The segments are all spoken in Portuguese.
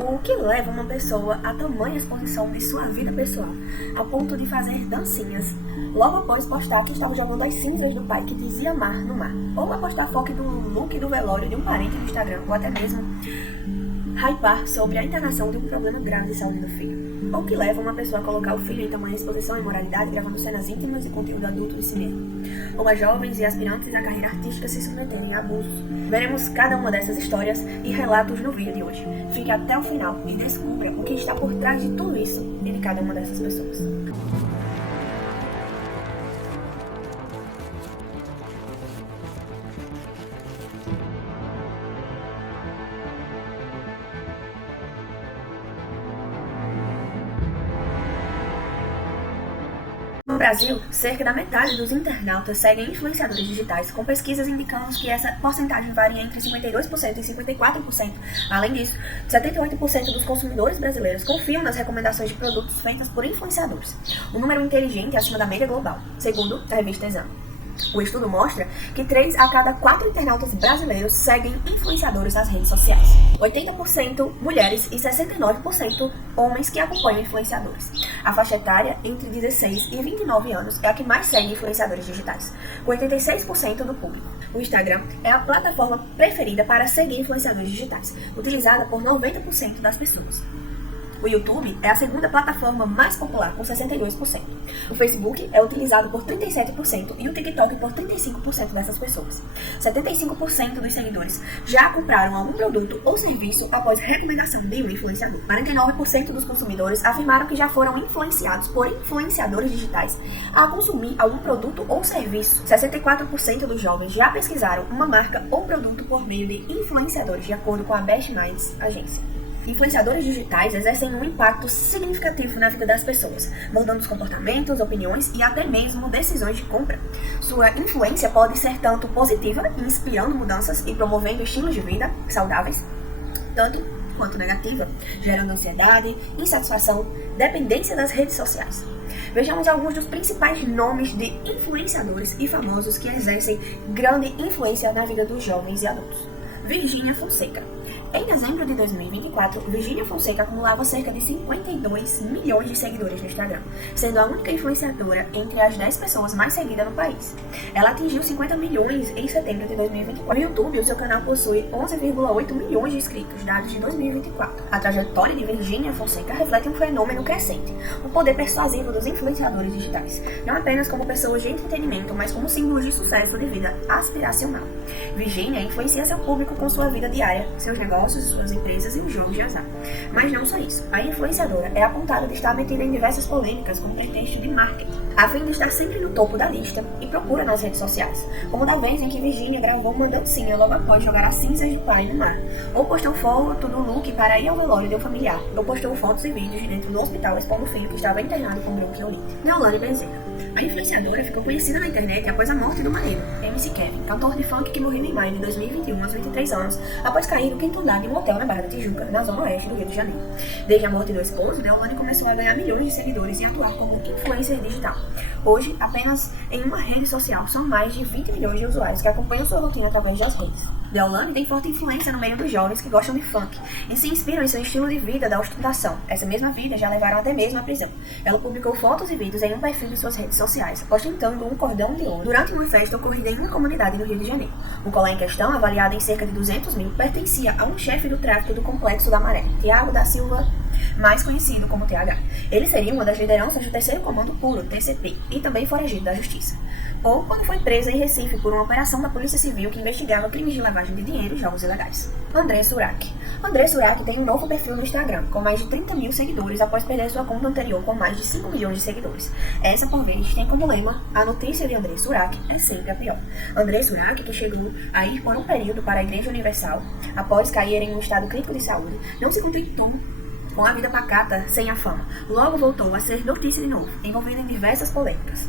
O que leva uma pessoa a tamanha exposição de sua vida pessoal, ao ponto de fazer dancinhas, logo após postar que estava jogando as cinzas do pai que dizia amar no mar, ou a postar foto do look do velório de um parente no Instagram, ou até mesmo hypar sobre a internação de um problema grave de saúde do filho. Ou que leva uma pessoa a colocar o filho em tamanha exposição e imoralidade gravando cenas íntimas e conteúdo adulto de si mesmo. Ou as jovens e aspirantes à carreira artística se submeterem a abusos. Veremos cada uma dessas histórias e relatos no vídeo de hoje. Fique até o final e descubra o que está por trás de tudo isso e de cada uma dessas pessoas. No Brasil, cerca da metade dos internautas seguem influenciadores digitais, com pesquisas indicando que essa porcentagem varia entre 52% e 54%. Além disso, 78% dos consumidores brasileiros confiam nas recomendações de produtos feitas por influenciadores, um número inteligente acima da média global, segundo a revista Exame. O estudo mostra que 3 a cada 4 internautas brasileiros seguem influenciadores nas redes sociais. 80% mulheres e 69% homens que acompanham influenciadores. A faixa etária entre 16 e 29 anos é a que mais segue influenciadores digitais, com 86% do público. O Instagram é a plataforma preferida para seguir influenciadores digitais, utilizada por 90% das pessoas. O YouTube é a segunda plataforma mais popular, com 62%. O Facebook é utilizado por 37% e o TikTok por 35% dessas pessoas. 75% dos seguidores já compraram algum produto ou serviço após recomendação de um influenciador. 49% dos consumidores afirmaram que já foram influenciados por influenciadores digitais a consumir algum produto ou serviço. 64% dos jovens já pesquisaram uma marca ou produto por meio de influenciadores, de acordo com a Best Minds agência. Influenciadores digitais exercem um impacto significativo na vida das pessoas, moldando os comportamentos, opiniões e até mesmo decisões de compra. Sua influência pode ser tanto positiva, inspirando mudanças e promovendo estilos de vida saudáveis, tanto quanto negativa, gerando ansiedade, insatisfação, dependência das redes sociais. Vejamos alguns dos principais nomes de influenciadores e famosos que exercem grande influência na vida dos jovens e adultos. Virgínia Fonseca. Em dezembro de 2024, Virgínia Fonseca acumulava cerca de 52 milhões de seguidores no Instagram, sendo a única influenciadora entre as 10 pessoas mais seguidas no país. Ela atingiu 50 milhões em setembro de 2024. No YouTube, o seu canal possui 11,8 milhões de inscritos, dados de 2024. A trajetória de Virgínia Fonseca reflete um fenômeno crescente, o poder persuasivo dos influenciadores digitais, não apenas como pessoas de entretenimento, mas como símbolos de sucesso de vida aspiracional. Virgínia influencia seu público com sua vida diária, seus negócios, suas empresas e os jogos de azar. Mas não só isso. A influenciadora é apontada de estar metida em diversas polêmicas com pretexto de marketing, a fim de estar sempre no topo da lista e procura nas redes sociais, como da vez em que Virgínia gravou uma dancinha logo após jogar as cinzas de pai no mar, ou postou foto do look para ir ao velório de um familiar, ou postou fotos e vídeos de dentro do hospital expondo o filho que estava internado com bronquiolite. Deolane Bezerra. A influenciadora ficou conhecida na internet após a morte do marido, MC Kevin, cantor de funk que morreu em maio de 2021, aos 23 anos, após cair no quinto andar de um hotel na Barra da Tijuca, na zona oeste do Rio de Janeiro. Desde a morte do esposo, Deolane começou a ganhar milhões de seguidores e atuar como influencer digital. Hoje, apenas em uma rede social, são mais de 20 milhões de usuários que acompanham sua rotina através das redes. Deolane tem forte influência no meio dos jovens que gostam de funk e se inspiram em seu estilo de vida da ostentação. Essa mesma vida já levaram até mesmo à prisão. Ela publicou fotos e vídeos em um perfil de suas redes sociais, ostentando um cordão de ouro durante uma festa ocorrida em uma comunidade no Rio de Janeiro. O colã em questão, avaliado em cerca de 200 mil, pertencia a um chefe do tráfico do Complexo da Maré, Thiago da Silva, mais conhecido como TH. Ele seria uma das lideranças do Terceiro Comando Puro, TCP, e também foragido da justiça. Ou quando foi presa em Recife por uma operação da Polícia Civil que investigava crimes de lavagem de dinheiro e jogos ilegais. André Surak. André Surak tem um novo perfil no Instagram, com mais de 30 mil seguidores após perder sua conta anterior com mais de 5 milhões de seguidores. Essa, por vez, tem como lema: a notícia de André Surak é sempre a pior. André Surak, que chegou a ir por um período para a Igreja Universal, após cair em um estado crítico de saúde, não se contentou com a vida pacata sem a fama. Logo voltou a ser notícia de novo, envolvendo em diversas polêmicas,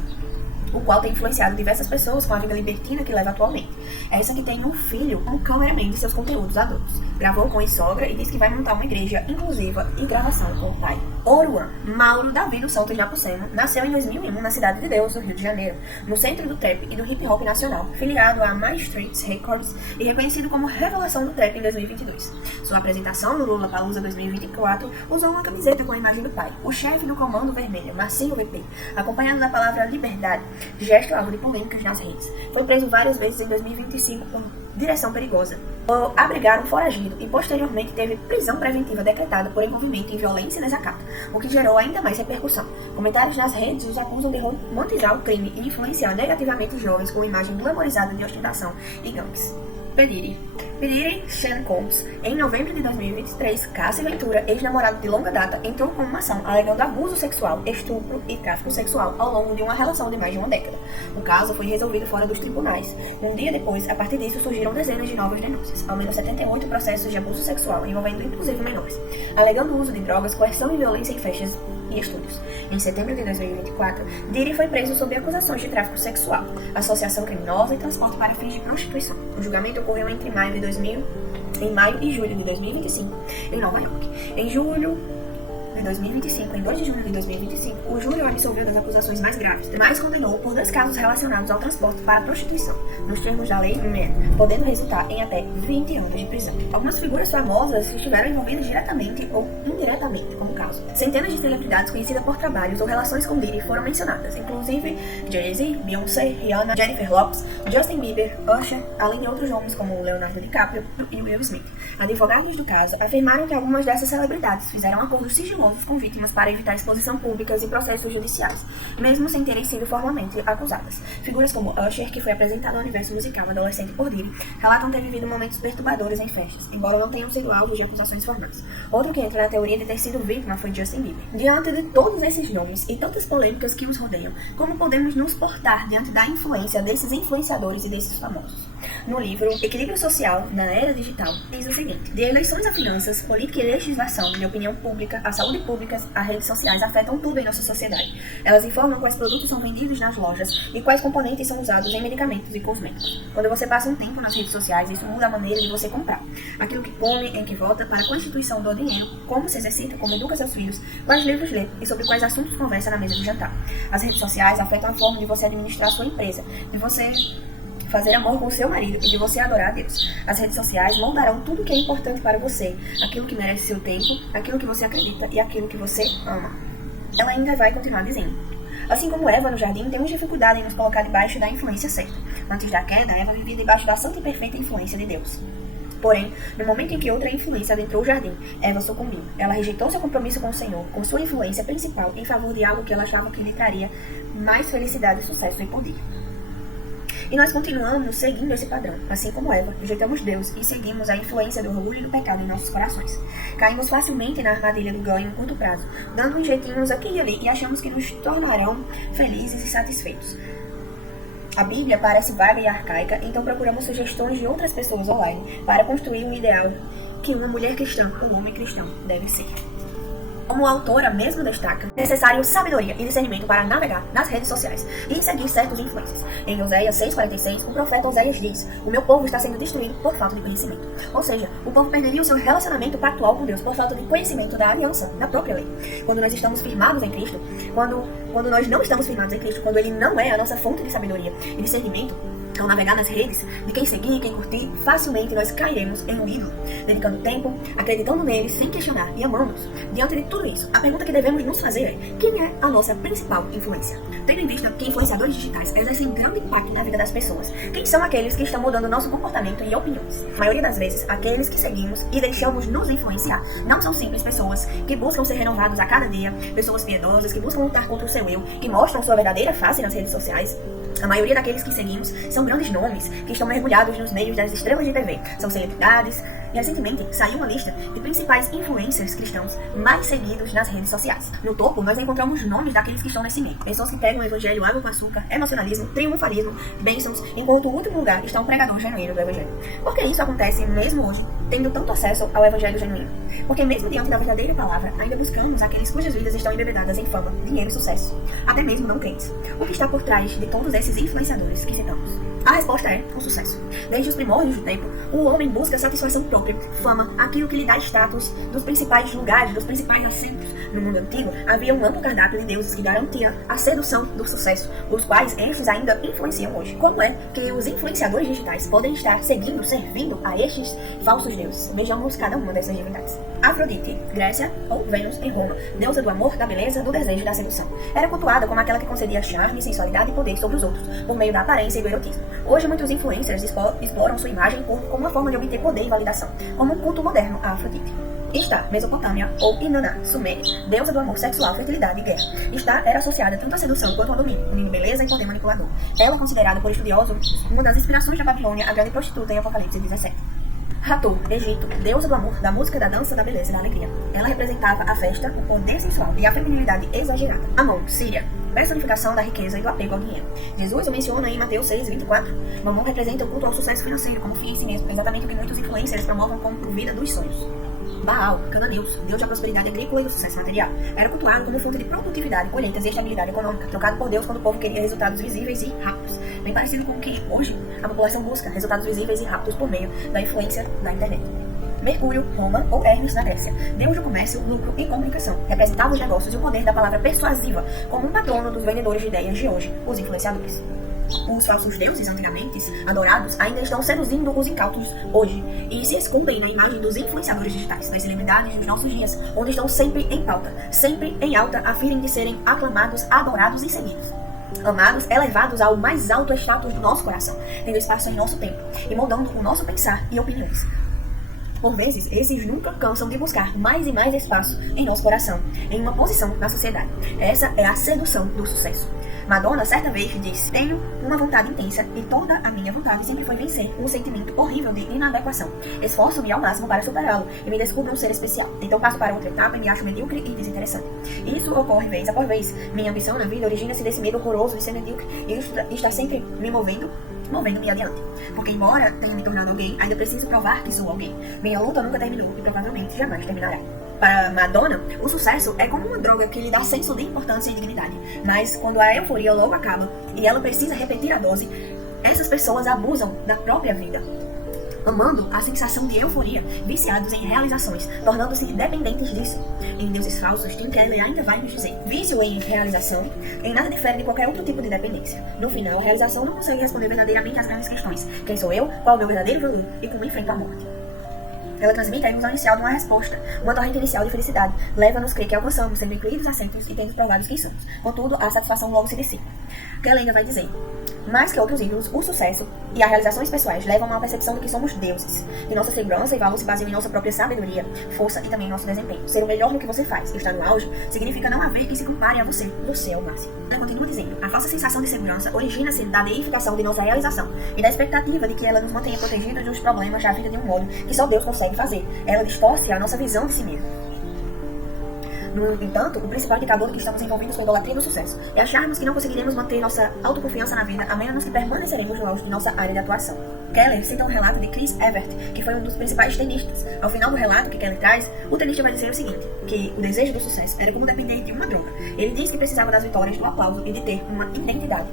o qual tem influenciado diversas pessoas com a vida libertina que leva atualmente. Essa que tem um filho, um cameraman de seus conteúdos adultos. Gravou com ex-sogra e disse que vai montar uma igreja inclusiva e gravação com o pai. Oruan Mauro Davi dos Santos Nepomuceno nasceu em 2001 na Cidade de Deus, no Rio de Janeiro, no centro do trap e do hip hop nacional, filiado a My Streets Records e reconhecido como revelação do trap em 2022. Sua apresentação no Lollapalooza 2024 usou uma camiseta com a imagem do pai, o chefe do Comando Vermelho, Marcinho VP, acompanhado da palavra liberdade, gesto alvo de polêmicas nas redes. Foi preso várias vezes em 2025 por direção perigosa, por abrigar um foragido e posteriormente teve prisão preventiva decretada por envolvimento em violência e desacato, o que gerou ainda mais repercussão. Comentários nas redes os acusam de romantizar o crime e influenciar negativamente os jovens com imagem glamorizada de ostentação e gangues. P. Diddy Sean Combs. Em novembro de 2023, Cassie Ventura, ex-namorado de longa data, entrou com uma ação alegando abuso sexual, estupro e tráfico sexual ao longo de uma relação de mais de uma década. O caso foi resolvido fora dos tribunais. Um dia depois, a partir disso, surgiram dezenas de novas denúncias, ao menos 78 processos de abuso sexual envolvendo inclusive menores, alegando o uso de drogas, coerção e violência em festas e estúdios. Em setembro de 2024, Diddy foi preso sob acusações de tráfico sexual, associação criminosa e transporte para fins de prostituição. O julgamento ocorreu entre maio e julho de 2025, em Nova York. Em 2 de junho de 2025, o júri o absolveu das acusações mais graves, mas condenou por 2 casos relacionados ao transporte para prostituição, nos termos da lei Mann, podendo resultar em até 20 anos de prisão. Algumas figuras famosas estiveram envolvidas diretamente ou indiretamente com o caso. Centenas de celebridades conhecidas por trabalhos ou relações com Diddy foram mencionadas, inclusive Jay-Z, Beyoncé, Rihanna, Jennifer Lopez, Justin Bieber, Usher, além de outros nomes como Leonardo DiCaprio e Will Smith. Advogados do caso afirmaram que algumas dessas celebridades fizeram acordos sigilosos com vítimas para evitar exposição pública e processos judiciais, mesmo sem terem sido formalmente acusadas. Figuras como Usher, que foi apresentado ao universo musical adolescente por Diddy, relatam ter vivido momentos perturbadores em festas, embora não tenham sido alvos de acusações formais. Outro que entra na teoria de ter sido vítima foi Justin Bieber. Diante de todos esses nomes e tantas polêmicas que os rodeiam, como podemos nos portar diante da influência desses influenciadores e desses famosos? No livro Equilíbrio Social na Era Digital, diz o seguinte: de eleições a finanças, política e legislação, de opinião pública, a saúde pública, as redes sociais afetam tudo em nossa sociedade. Elas informam quais produtos são vendidos nas lojas e quais componentes são usados em medicamentos e cosméticos. Quando você passa um tempo nas redes sociais, isso muda a maneira de você comprar. Aquilo que come, em que vota, para a constituição do dinheiro, como se exercita, como educa seus filhos, quais livros lê e sobre quais assuntos conversa na mesa de jantar. As redes sociais afetam a forma de você administrar sua empresa, de você fazer amor com o seu marido e de você adorar a Deus. As redes sociais moldarão tudo o que é importante para você, aquilo que merece seu tempo, aquilo que você acredita e aquilo que você ama. Ela ainda vai continuar dizendo: assim como Eva no jardim, temos dificuldade em nos colocar debaixo da influência certa. Antes da queda, Eva vivia debaixo da santa e perfeita influência de Deus. Porém, no momento em que outra influência adentrou o jardim, Eva sucumbiu. Ela rejeitou seu compromisso com o Senhor, com sua influência principal, em favor de algo que ela achava que lhe traria mais felicidade, sucesso e poder. E nós continuamos seguindo esse padrão. Assim como Eva, rejeitamos Deus e seguimos a influência do orgulho e do pecado em nossos corações. Caímos facilmente na armadilha do ganho em curto prazo, dando uns jeitinhos aqui e ali e achamos que nos tornarão felizes e satisfeitos. A Bíblia parece vaga e arcaica, então procuramos sugestões de outras pessoas online para construir um ideal que uma mulher cristã ou um homem cristão deve ser. Como a autora mesmo destaca, é necessário sabedoria e discernimento para navegar nas redes sociais e seguir certos influências. Em Oséias 6,46, o profeta Oséias diz: o meu povo está sendo destruído por falta de conhecimento. Ou seja, o povo perderia o seu relacionamento pactual com Deus por falta de conhecimento da aliança, da própria lei. Quando nós estamos firmados em Cristo, quando nós não estamos firmados em Cristo, quando Ele não é a nossa fonte de sabedoria e discernimento, ao navegar nas redes, de quem seguir e quem curtir, facilmente nós cairemos em um ídolo, dedicando tempo, acreditando nele sem questionar e amando-os. Diante de tudo isso, a pergunta que devemos nos fazer é: quem é a nossa principal influência? Tendo em vista que influenciadores digitais exercem grande impacto na vida das pessoas, quem são aqueles que estão mudando nosso comportamento e opiniões? A maioria das vezes, aqueles que seguimos e deixamos nos influenciar não são simples pessoas que buscam ser renovados a cada dia, pessoas piedosas que buscam lutar contra o seu eu, que mostram sua verdadeira face nas redes sociais. A maioria daqueles que seguimos são grandes nomes que estão mergulhados nos meios das estrelas de TV. São celebridades. E recentemente saiu uma lista de principais influencers cristãos mais seguidos nas redes sociais. No topo, nós encontramos nomes daqueles que estão nesse meio. Pessoas que pregam o evangelho água com açúcar, emocionalismo, triunfalismo, bênçãos, enquanto no último lugar está um pregador genuíno do evangelho. Por que isso acontece mesmo hoje? tendo tanto acesso ao evangelho genuíno. Porque mesmo diante da verdadeira palavra, ainda buscamos aqueles cujas vidas estão embebedadas em fama, dinheiro e sucesso, até mesmo não crentes. O que está por trás de todos esses influenciadores que citamos? A resposta é o sucesso. Desde os primórdios do tempo, o homem busca satisfação própria, fama, aquilo que lhe dá status dos principais lugares, dos principais assentos. No mundo antigo, havia um amplo cardápio de deuses que garantia a sedução do sucesso, os quais estes ainda influenciam hoje. Como é que os influenciadores digitais podem estar seguindo, servindo a estes falsos deuses? Vejamos cada uma dessas divindades. Afrodite, Grécia ou Vênus em Roma, deusa do amor, da beleza, do desejo e da sedução. Era cultuada como aquela que concedia charme, sensualidade e poder sobre os outros, por meio da aparência e do erotismo. Hoje, muitos influencers exploram sua imagem como uma forma de obter poder e validação, como um culto moderno a Afrodite. Está Mesopotâmia ou Inanna, Suméria, deusa do amor sexual, fertilidade e guerra. Era associada tanto à sedução quanto ao domínio, unindo beleza e poder manipulador. Ela é considerada por estudiosos uma das inspirações da Babilônia, a grande prostituta em Apocalipse 17. Hathor, Egito, deusa do amor, da música, da dança, da beleza e da alegria. Ela representava a festa, o poder sensual e a feminilidade exagerada. Amon, Síria, personificação da riqueza e do apego ao dinheiro. Jesus o menciona em Mateus 6:24. Mamon representa o culto ao sucesso financeiro, como fim em si mesmo, exatamente o que muitos influencers promovem como vida dos sonhos. Baal, cananeus, deus da prosperidade agrícola e do sucesso material. Era cultuado como fonte de produtividade, colheitas e estabilidade econômica, trocado por Deus quando o povo queria resultados visíveis e rápidos. Bem parecido com o que hoje a população busca, resultados visíveis e rápidos por meio da influência da internet. Mercúrio, Roma ou Hermes na Grécia, deus do comércio, lucro e comunicação. Representava os negócios e o poder da palavra persuasiva, como um patrono dos vendedores de ideias de hoje, os influenciadores. Os falsos deuses antigamente adorados ainda estão seduzindo os incautos hoje e se escondem na imagem dos influenciadores digitais, das celebridades dos nossos dias, onde estão sempre em pauta, sempre em alta, a fim de serem aclamados, adorados e seguidos. Amados, elevados ao mais alto status do nosso coração, tendo espaço em nosso tempo e moldando o nosso pensar e opiniões. Por vezes, esses nunca cansam de buscar mais e mais espaço em nosso coração, em uma posição na sociedade. Essa é a sedução do sucesso. Madonna certa vez disse: tenho uma vontade intensa e toda a minha vontade sempre foi vencer um sentimento horrível de inadequação. Esforço-me ao máximo para superá-lo e me descubro um ser especial. Então passo para outra etapa e me acho medíocre e desinteressante. Isso ocorre vez após vez. Minha ambição na vida origina-se desse medo horroroso de ser medíocre e isso está sempre me movendo-me adiante. Porque embora tenha me tornado alguém, ainda preciso provar que sou alguém. Minha luta nunca terminou e provavelmente jamais terminará. Para Madonna, o sucesso é como uma droga que lhe dá senso de importância e dignidade. Mas quando a euforia logo acaba e ela precisa repetir a dose, essas pessoas abusam da própria vida, amando a sensação de euforia, viciados em realizações, tornando-se dependentes disso. Em Deuses Falsos, Tim Keller ainda vai nos dizer: vício em realização em nada difere de qualquer outro tipo de dependência. No final, a realização não consegue responder verdadeiramente às grandes questões: quem sou eu, qual é o meu verdadeiro valor e como enfrento a morte. Ela transmite a ilusão inicial de uma resposta, uma torrente inicial de felicidade. Leva-nos a crer que alcançamos, sendo incluídos, aceitos e tendo provados quem somos. Contudo, a satisfação logo se dissipa. Ela ainda vai dizer: mais que outros ídolos, o sucesso e as realizações pessoais levam a uma percepção de que somos deuses, de nossa segurança e valor se baseiam em nossa própria sabedoria, força e também em nosso desempenho. Ser o melhor no que você faz e estar no auge significa não haver quem se compare a você. Você é o máximo. Ela continua dizendo: a falsa sensação de segurança origina-se da deificação de nossa realização e da expectativa de que ela nos mantenha protegidos dos problemas da vida de um modo que só Deus consegue fazer. Ela distorce a nossa visão de si mesmo. No entanto, o principal indicador de que estamos envolvidos com a idolatria do sucesso é acharmos que não conseguiremos manter nossa autoconfiança na vida a menos que permaneceremos no auge de nossa área de atuação. Keller cita um relato de Chris Evert, que foi um dos principais tenistas. Ao final do relato que Keller traz, o tenista vai dizer o seguinte: que o desejo do sucesso era como depender de uma droga. Ele diz que precisava das vitórias, do aplauso e de ter uma identidade.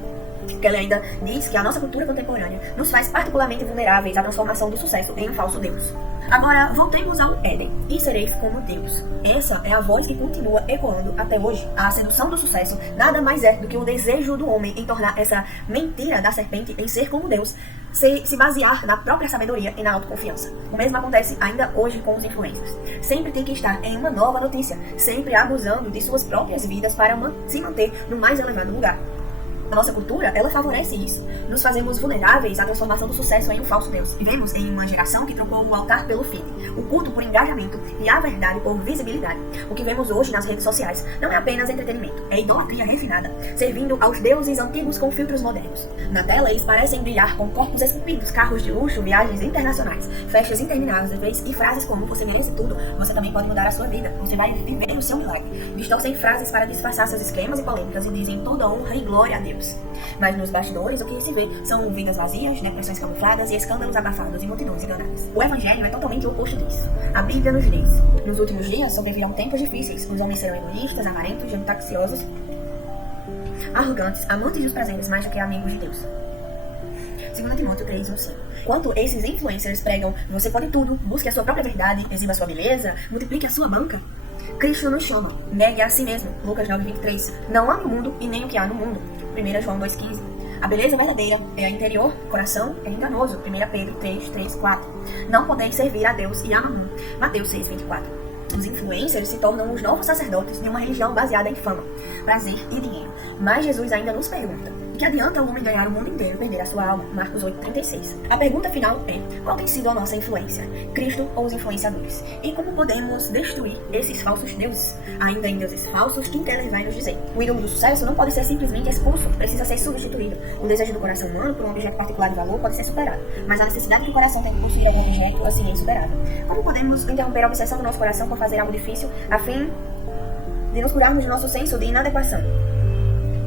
Keller ainda diz que a nossa cultura contemporânea nos faz particularmente vulneráveis à transformação do sucesso em um falso Deus. Agora, voltemos ao Éden. E sereis como Deus. Essa é a voz que continua ecoando até hoje. A sedução do sucesso nada mais é do que o desejo do homem em tornar essa mentira da serpente em ser como Deus, se basear na própria sabedoria e na autoconfiança. O mesmo acontece ainda hoje com os influencers. Sempre tem que estar em uma nova notícia, sempre abusando de suas próprias vidas para se manter no mais elevado lugar. A nossa cultura, ela favorece isso. Nos fazemos vulneráveis à transformação do sucesso em um falso Deus. Vivemos em uma geração que trocou o altar pelo feed, o culto por engajamento e a verdade por visibilidade. O que vemos hoje nas redes sociais não é apenas entretenimento, é idolatria refinada, servindo aos deuses antigos com filtros modernos. Na tela, eles parecem brilhar com corpos esculpidos, carros de luxo, viagens internacionais, festas intermináveis e frases como: você merece tudo, você também pode mudar a sua vida, você vai viver o seu milagre. Distorcem frases para disfarçar seus esquemas e polêmicas e dizem toda honra e glória a Deus. Deus. Mas nos bastidores, o que se vê são vidas vazias, depressões camufladas e escândalos abafados e multidões enganadas. O Evangelho é totalmente o oposto disso. A Bíblia nos diz: nos últimos dias sobrevirão tempos difíceis, os homens serão egoístas, avarentos, jactanciosos, arrogantes, amantes dos prazeres mais do que amigos de Deus. 2 Timóteo 3:1-5. Enquanto esses influencers pregam, você pode tudo, busque a sua própria verdade, exiba a sua beleza, multiplique a sua banca, Cristo nos chama, negue a si mesmo. Lucas 9:23. Não há no mundo e nem o que há no mundo. 1 João 2:15. A beleza verdadeira é a interior, o coração é enganoso. 1 Pedro 3:4. Não podeis servir a Deus e a Mamon. Mateus 6:24. Os influencers se tornam os novos sacerdotes de uma religião baseada em fama, prazer e dinheiro. Mas Jesus ainda nos pergunta: que adianta o homem ganhar o mundo inteiro e perder a sua alma? Marcos 8:36. A pergunta final é: qual tem sido a nossa influência? Cristo ou os influenciadores? E como podemos destruir esses falsos deuses? Ainda em deuses falsos, Tim Keller vai nos dizer: o ídolo do sucesso não pode ser simplesmente expulso, precisa ser substituído. O desejo do coração humano por um objeto particular de valor pode ser superado, mas a necessidade do coração tem que possuir algum objeto assim é insuperável. Como podemos interromper a obsessão do nosso coração por fazer algo difícil, a fim de nos curarmos do nosso senso de inadequação,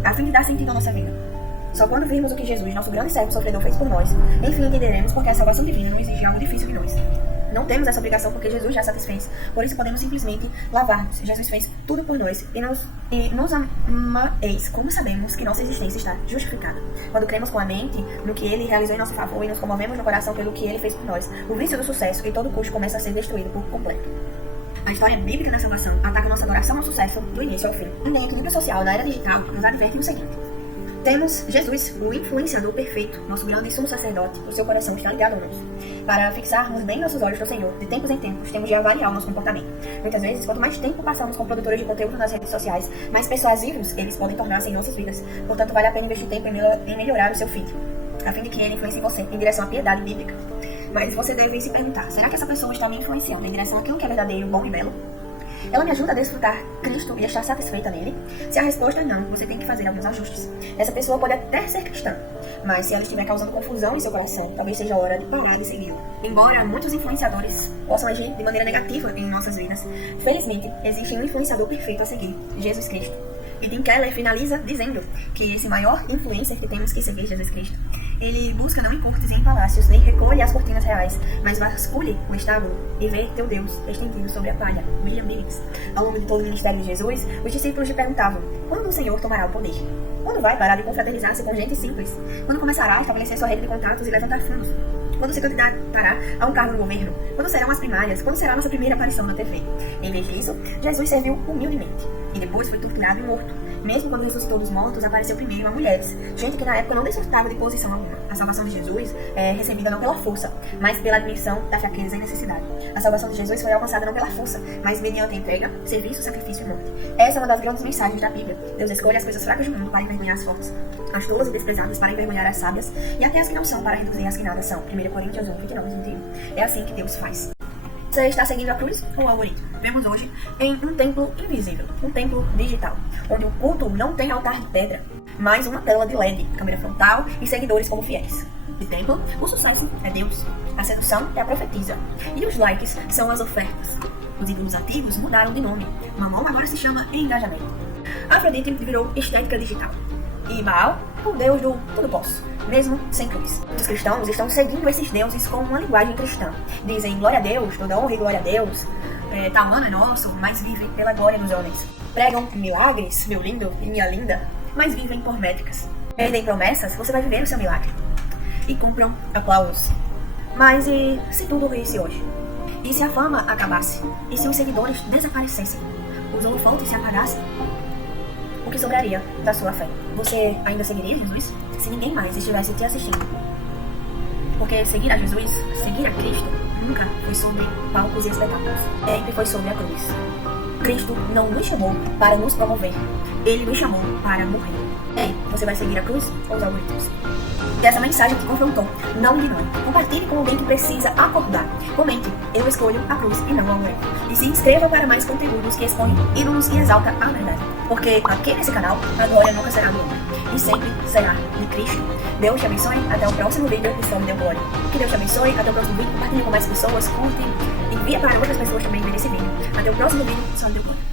a fim de dar sentido à nossa vida? Só quando virmos o que Jesus, nosso grande servo sofredor, fez por nós, enfim entenderemos porque a salvação divina não exige algo difícil de nós. Não temos essa obrigação porque Jesus já satisfez. Por isso podemos simplesmente lavar-nos. Jesus fez tudo por nós e nos amareis. Como sabemos que nossa existência está justificada? Quando cremos com a mente no que Ele realizou em nosso favor e nos comovemos no coração pelo que Ele fez por nós, o vício do sucesso e todo custo começa a ser destruído por completo. A história bíblica da salvação ataca nossa adoração ao sucesso do início ao fim. No equilíbrio social da era digital, nos adverte o seguinte: temos Jesus, o influenciador perfeito, nosso grande sumo sacerdote, o seu coração está ligado ao nosso. Para fixarmos bem nossos olhos no Senhor, de tempos em tempos, temos de avaliar o nosso comportamento. Muitas vezes, quanto mais tempo passamos com produtores de conteúdo nas redes sociais, mais persuasivos eles podem tornar-se em nossas vidas. Portanto, vale a pena investir tempo em melhorar o seu feed, a fim de que ele influencie você em direção à piedade bíblica. Mas você deve se perguntar: será que essa pessoa está me influenciando em direção àquilo que é verdadeiro, bom e belo? Ela me ajuda a desfrutar Cristo e estar satisfeita nele? Se a resposta é não, você tem que fazer alguns ajustes. Essa pessoa pode até ser cristã, mas se ela estiver causando confusão em seu coração, talvez seja a hora de parar de segui-la. Embora muitos influenciadores possam agir de maneira negativa em nossas vidas, felizmente existe um influenciador perfeito a seguir: Jesus Cristo. E Tim Keller finaliza dizendo que esse maior influencer que temos que seguir, Jesus Cristo, ele busca não em cortes e em palácios, nem recolhe as cortinas reais, mas vasculhe o estábulo e vê teu Deus estendido sobre a palha. William Biggs. Ao longo de todo o ministério de Jesus, os discípulos lhe perguntavam: quando o Senhor tomará o poder? Quando vai parar de confraternizar-se com gente simples? Quando começará a estabelecer sua rede de contatos e levantar fundos? Quando se candidatará a um cargo no governo? Quando serão as primárias? Quando será a nossa primeira aparição na TV? Em vez disso, Jesus serviu humildemente e depois foi torturado e morto. Mesmo quando ressuscitou dos mortos, apareceu primeiro a mulheres, gente que na época não desfrutava de posição alguma. A salvação de Jesus é recebida não pela força, mas pela admissão da fraqueza e necessidade. A salvação de Jesus foi alcançada não pela força, mas mediante entrega, serviço, sacrifício e morte. Essa é uma das grandes mensagens da Bíblia. Deus escolhe as coisas fracas do mundo para envergonhar as fortes, as tolas e desprezadas para envergonhar as sábias, e até as que não são para reduzir as que nada são. 1 Coríntios 1:29-21. É assim que Deus faz. Você está seguindo a cruz ou o algoritmo? Vemos hoje em um templo invisível, um templo digital, onde o culto não tem altar de pedra, mas uma tela de LED, câmera frontal e seguidores como fiéis. De templo, o sucesso é Deus, a sedução é a profetisa, e os likes são as ofertas. Os ídolos antigos mudaram de nome. Mamon agora se chama engajamento. Afrodite virou estética digital. E Baal, o deus do tudo posso, mesmo sem cruz. Os cristãos estão seguindo esses deuses com uma linguagem cristã. Dizem glória a Deus, toda honra e glória a Deus, tal ano é nosso, mas vivem pela glória dos homens. Pregam milagres, meu lindo e minha linda, mas vivem por métricas. Perdem promessas, você vai viver o seu milagre. E compram aplausos. Mas e se tudo ruísse hoje? E se a fama acabasse? E se os seguidores desaparecessem? Os holofotes se apagassem? O que sobraria da sua fé? Você ainda seguiria Jesus? Se ninguém mais estivesse te assistindo. Porque seguir a Jesus, seguir a Cristo, nunca foi sobre palcos e espetáculos. Sempre foi sobre a cruz. Cristo não nos chamou para nos promover. Ele nos chamou para morrer. Ei, você vai seguir a cruz ou os algoritmos? E essa mensagem te confrontou. Não ignore. Compartilhe com alguém que precisa acordar. Comente: eu escolho a cruz e não o algoritmo. E se inscreva para mais conteúdos que expõem ídolos e exalta a verdade. Porque aqui nesse canal, a glória nunca será do homem. E sempre será de Cristo. Deus te abençoe. Até o próximo vídeo de Sobre Deu Glória. Que Deus te abençoe. Até o próximo vídeo. Compartilhe com mais pessoas. Curte. Envia para outras pessoas também ver esse vídeo. Até o próximo vídeo. Sobre Deu Glória.